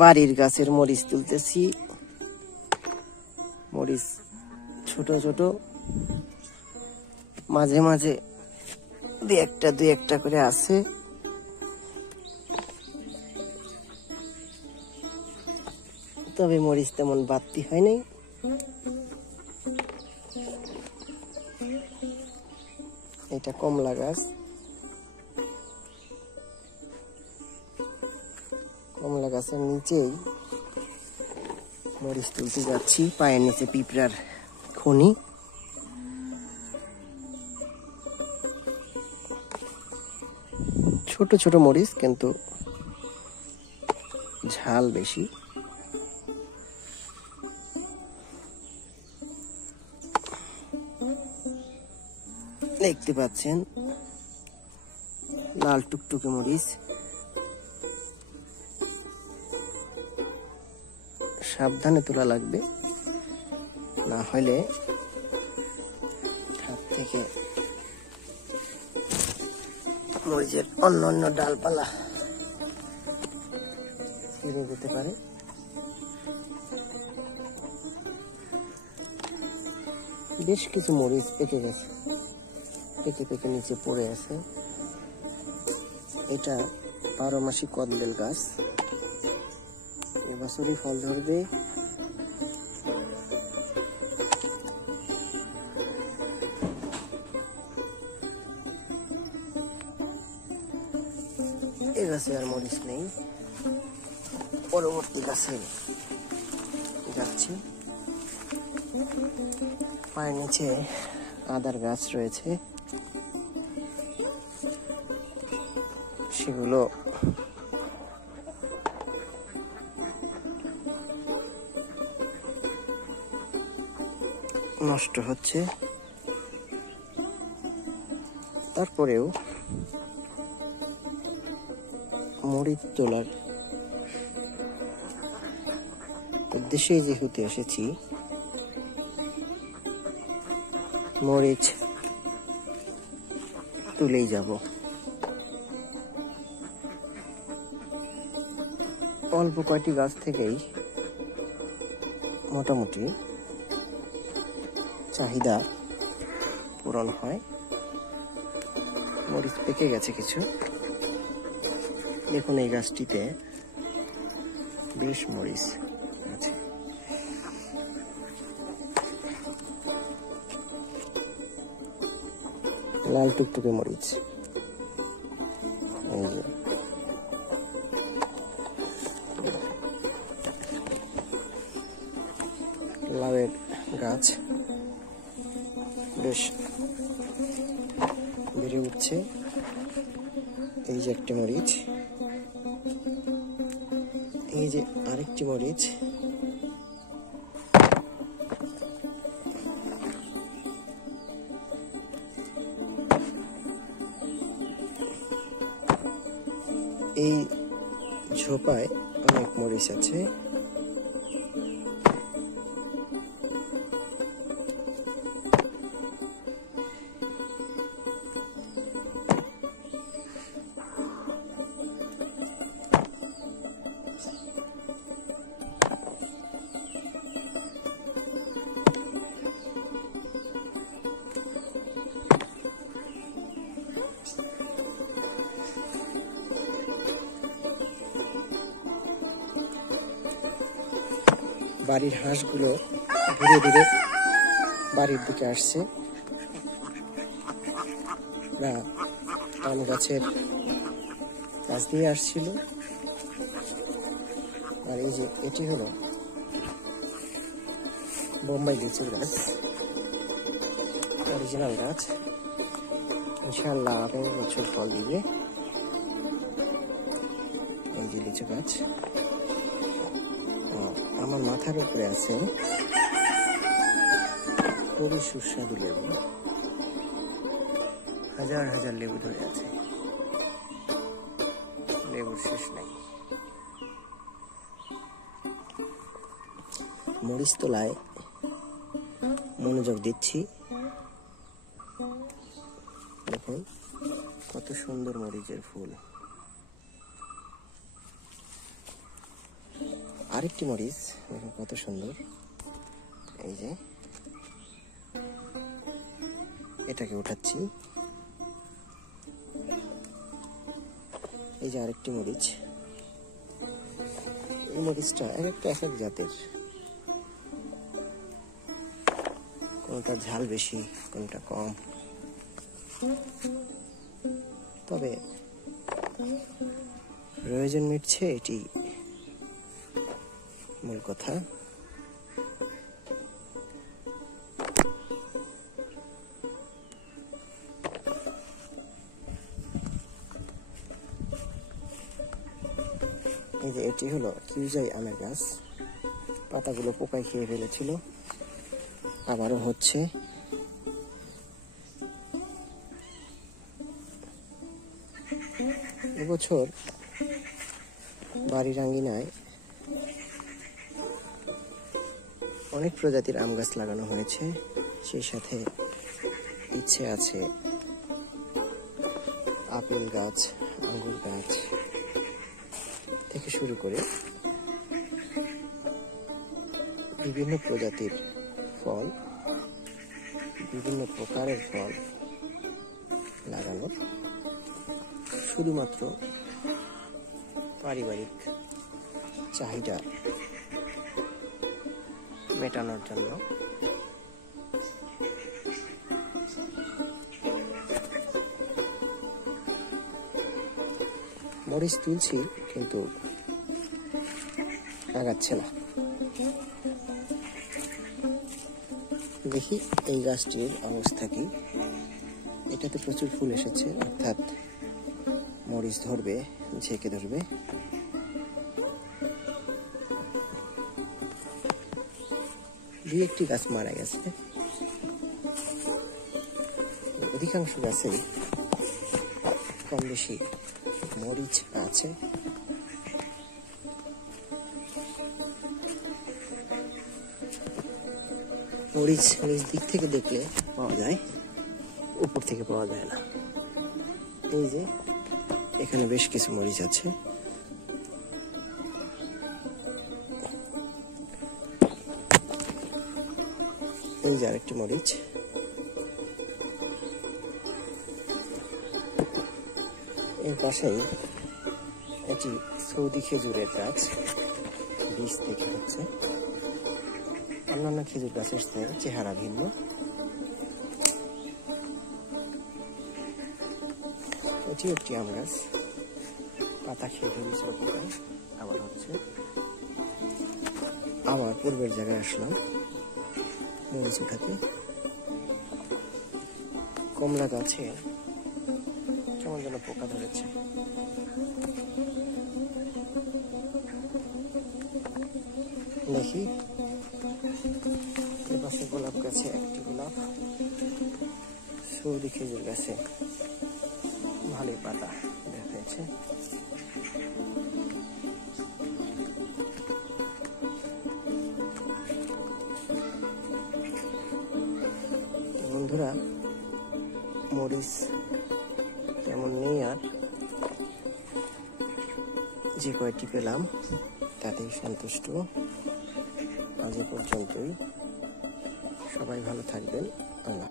বাড়ির গাছের মরিচ তুলতেছি। মরিচ ছোট ছোট, মাঝে মাঝে দুই একটা করে আছে। তবে মরিচ তেমন বাড়তি হয় নাই। এটা কমলা গাছ। কমলা গাছের নিচেই মরিচ তুলতে যাচ্ছি। পায়ের নিচে পিঁপড়ার খনি। ছোট ছোট মরিচ, কিন্তু ঝাল বেশি। দেখতে পাচ্ছেন লাল টুকটুকে মরিচ। সাবধানে তোলা লাগবে, না হলে হাত থেকে মরিচের অন্য ডালপালা ছিঁড়ে যেতে পারে। বেশ কিছু মরিচ পেকে গেছে, পেকে নিচে পড়ে আছে। এটা 12 মাসি কদবেল গাছ, এবছরই ফল ধরবে। এ গাছে আর মরিচ নেই, পরবর্তী গাছে যাচ্ছি। পায়ের নিচে আদার গাছ রয়েছে, সেগুলো নষ্ট হচ্ছে। তারপরেও মরিচ তোলার উদ্দেশ্যে যেহেতু এসেছি, মরিচ তুলেই যাব। অল্প কয়টি গাছ থেকেই মোটামুটি চাহিদা পূরণ হয়। মরিচ পেকে গেছে কিছু। দেখুন এই গাছটিতে বেশ মরিচ আছে। লাল টুকটুকে মরিচ। এই যে লাউয়ের গাছ বেশ বেড়ে উঠছে। এই যে একটি মরিচ, এই যে আরেকটি মরিচ। এই ঝোপায় অনেক মরিচ আছে। বাড়ির হাঁসগুলো ধীরে ধীরে বাড়ির দিকে আসছে। আম গাছের গাছ দিয়ে আসছিল। আর এই যে এটি হলো বোম্বাই লিচুর গাছ, অরিজিনাল গাছ। ইনশাআল্লাহ আরো বছর ফল দিবে। এই যে লিচু গাছ আমার মাথার উপরে আছে। খুবই সুস্বাদু লেবু, হাজার হাজার লেবু ধরে আছে, লেবুর শেষ নাই। মরিচ তোলায় মনোযোগ দিচ্ছি। দেখুন কত সুন্দর মরিচের ফুল। আরেকটি মরিচ দেখুন কত সুন্দর। এই যে এটাকে উঠাচ্ছি। এই যে আরেকটি মরিচ। এই মরিচটা এক একটা এক এক জাতের, কোনটা ঝাল বেশি কোনটা কম, তবে প্রয়োজন মিটছে এটি মূল কথা। এই যে এটি হলো কিউজাই আমের গাছ, পাতাগুলো পোকায় খেয়ে ফেলেছিল, আবারও হচ্ছে। এবছর বাড়ির আঙ্গিনায় অনেক প্রজাতির আম গাছ লাগানো হয়েছে, সেই সাথে ইচ্ছে আছে আপেল গাছ, আঙ্গুর গাছ থেকে শুরু করে বিভিন্ন প্রজাতির ফল, বিভিন্ন প্রকারের ফল লাগানোর, শুধুমাত্র পারিবারিক চাহিদা মেটানোর জন্য। মরিচ তুলছি কিন্তু আগাচ্ছে না। দেখি এই গাছটির অবস্থা কি। এটাতে প্রচুর ফুল এসেছে, অর্থাৎ মরিচ ধরবে, ঝেঁকে ধরবে। দুই একটি গাছ মারা গেছে, অধিকাংশ গাছেই কম বেশি মরিচ আছে। মরিচ নিচ দিক থেকে দেখলে পাওয়া যায়, উপর থেকে পাওয়া যায় না। এই যে এখানে বেশ কিছু মরিচ আছে। এই যে আরেকটি মরিচ। এর পাশেই এটি সৌদি খেজুরের গাছ, বীজ থেকে হচ্ছে। অন্যান্য খেজুর গাছের চেহারা ভিন্ন। এটি একটি আম গাছ, পাতা খেয়ে ফেলেছিল পোকায়, আবার হচ্ছে। আবার পূর্বের জায়গায় আসলাম মরিচ উঠাতে। কমলা গাছে কেমন যেন পোকা ধরেছে। দেখি এপাশে গোলাপ গাছে একটি গোলাপ, সৌদি খেজুর গাছে ভালোই পাতা বের হয়েছে। বন্ধুরা, মরিচ তেমন নেই আর, যে কয়টি পেলাম তাতেই সন্তুষ্ট। আজ এ পর্যন্তই। সবাই ভালো থাকবেন। আল্লাহ।